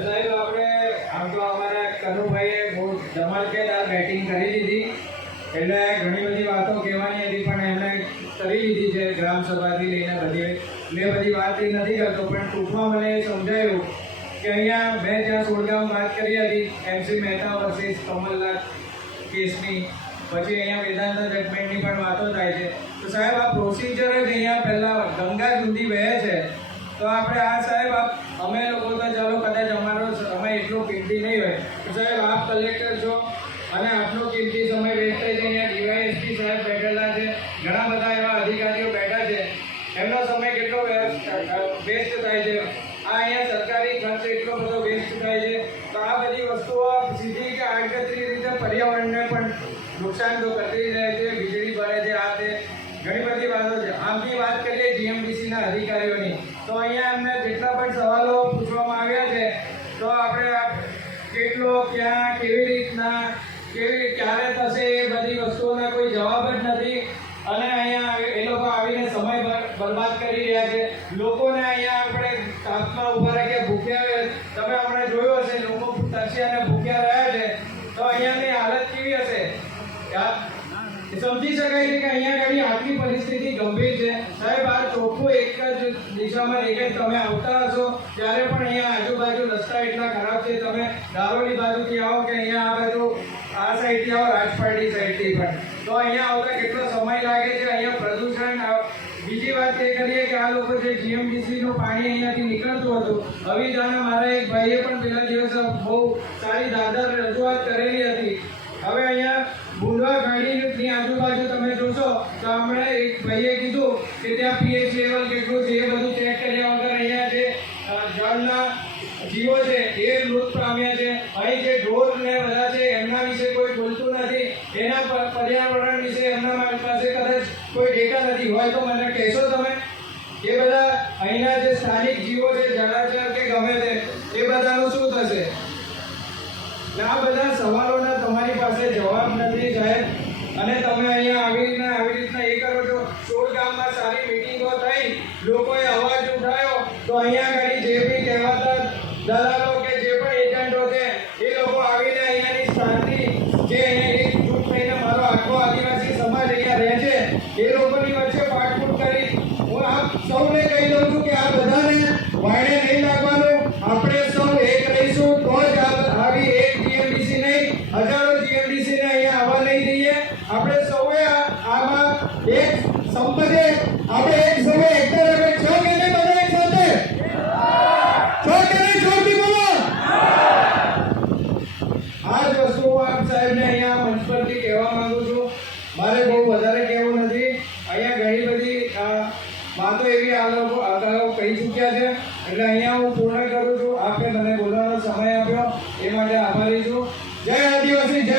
સાહેબ, આપણે આમ તો અમારે કનુભાઈએ બહુ ધમાલકેદાર બેટિંગ કરી દીધી એટલે ઘણી બધી વાતો કહેવાની હતી, પણ એમણે કરી લીધી છે ગ્રામસભાથી લઈને બધી. એટલે બધી વાત એ નથી કરતો, પણ ટૂંકમાં મને સમજાયું કે અહીંયા મેં જ્યાં સોળગામ વાત કરી હતી એમસી મહેતા વર્સિસ કમલનાથ કેસની, પછી અહીંયા વેદાંત જજમેન્ટની પણ વાતો થાય છે. તો સાહેબ, આ પ્રોસિજર જ અહીંયા પહેલાં ગંગા વહે છે. તો આપણે આ સાહેબ અમે લોકો સાહેબ, આપ કલેક્ટર છો અને આપનો કિંમતી સમય વેસ્ટ થઈ છે અહીંયા ડીવાયએસપી સાહેબ બેઠેલા છે. ઘણા બધા એવા અધિકારીઓ બેઠા છે. એમનો સમય કેટલો વેસ્ટ થાય છે? આ અહીંયા સરકારી ખર્ચ એટલો બધો વેસ્ટ થાય છે. તો આ બધી વસ્તુઓ સીધી કે આડકતરી રીતે પર્યાવરણને પણ નુકસાન તો કરતી રહે છે, વીજળી ભરે છે, આ તે. ઘણી બધી વાતો છે. આમની વાત કરીએ જીએમડીસીના અધિકારીઓની, તો અહીંયા એમને જેટલા પણ સવાલો પૂછવામાં આવ્યા છે, તો આપણે કેટલો ક્યાં, કેવી રીતના, કેવી ક્યારે થશે એ બધી વસ્તુઓના કોઈ જવાબ જ નથી. અને અહીંયા એ લોકો આવીને સમય બરબાદ કરી રહ્યા છે. લોકોને અહીંયા આપણે તાપમાં ઊભા રાખીએ, ભૂખ્યા. તમે આપણે જોયું હશે, લોકો તરસી અને ભૂખ્યા રહ્યા છે. તો અહીંયાની હાલત કેવી હશે? સમજી શકાય છે કે અહીંયા આગળ આટલી પરિસ્થિતિ ગંભીર છે. સાહેબ, આ એક જ દિશામાં એક તમે આવતા હશો, ત્યારે પણ અહીંયા આજુબાજુ રસ્તા એટલા ખરાબ છે. તમે દારોલી બાજુથી આવો કે અહીંયા આ બાજુ, આ સાઈડથી આવો રાજપાટી સાઈડથી પણ. તો અહીંયા આવતા કેટલો સમય લાગે છે? અહીંયા પ્રદૂષણ બીજી વાત એ કરીએ કે આ લોકો જે જીએમડીસીનું પાણી અહીંયાથી નીકળતું હતું હવે જાણે મારા એક ભાઈએ પણ પહેલા દિવસે બહુ સારી દાદર રજૂઆત કરેલી હતી. હવે અહીંયા બુંદવા ગાડીની આજુબાજુ તમે જોશો, તો હમણાં એક ભાઈએ કીધું કે ત્યાં પીએચ લેવલ કેટલું છે એ બધું ચેક કર્યા વગર અહીંયા જે જળના જીવો છે એ મૃત પામ્યા છે. અહીં જે ઢોર ને બધા છે એમના વિશે કોઈ બોલતું નથી. એના પર્યાવરણ વિશે એમના પાસે કદાચ કોઈ ડેટા નથી. હોય તો મને કહેશો તમે? એ બધા અહીંના જે સ્થાનિક જીવો છે જળાચર કે ગમે તે, એ બધાનું શું થશે? આ બધા સવાલોના તમારી પાસે જવાબ નથી સાહેબ અને તમે અહીંયા આવી રીતના આવી રીતના એ કરો છો સોળ ગામમાં સારી મિટિંગો થઈ લોકોએ અવાજ ઉઠાવ્યો તો અહીંયા આગળ જે બી કહેવાતા દલાલો કે જે પણ એજન્ટો છે એ લોકો આવીને અહીંયાની સ્થાનની જે અહીંયા એક જૂથ થઈને મારો આખો આદિવાસી સમાજ અહીંયા રહે છે એ લોકોની વચ્ચે પાટફૂટ કરી. હું આપ સૌને કહી દઉં છું કે આ બધાને વાયણે નહીં લાગવાનું. આપણે સૌ એક રહીશું, તો જ આવી એક જીએમડીસી નહીં હજારો જીએમડીસી ને અહીંયા આવવા નહીં દઈએ. આપણે સૌએ આમાં એક સંપદે આપણે એક સમય એકતા એટલે અહીંયા હું પૂર્ણ કરું છું. આપે મને બોલવાનો સમય આપ્યો. એ માટે આભારી છું. જય આદિવાસી, જય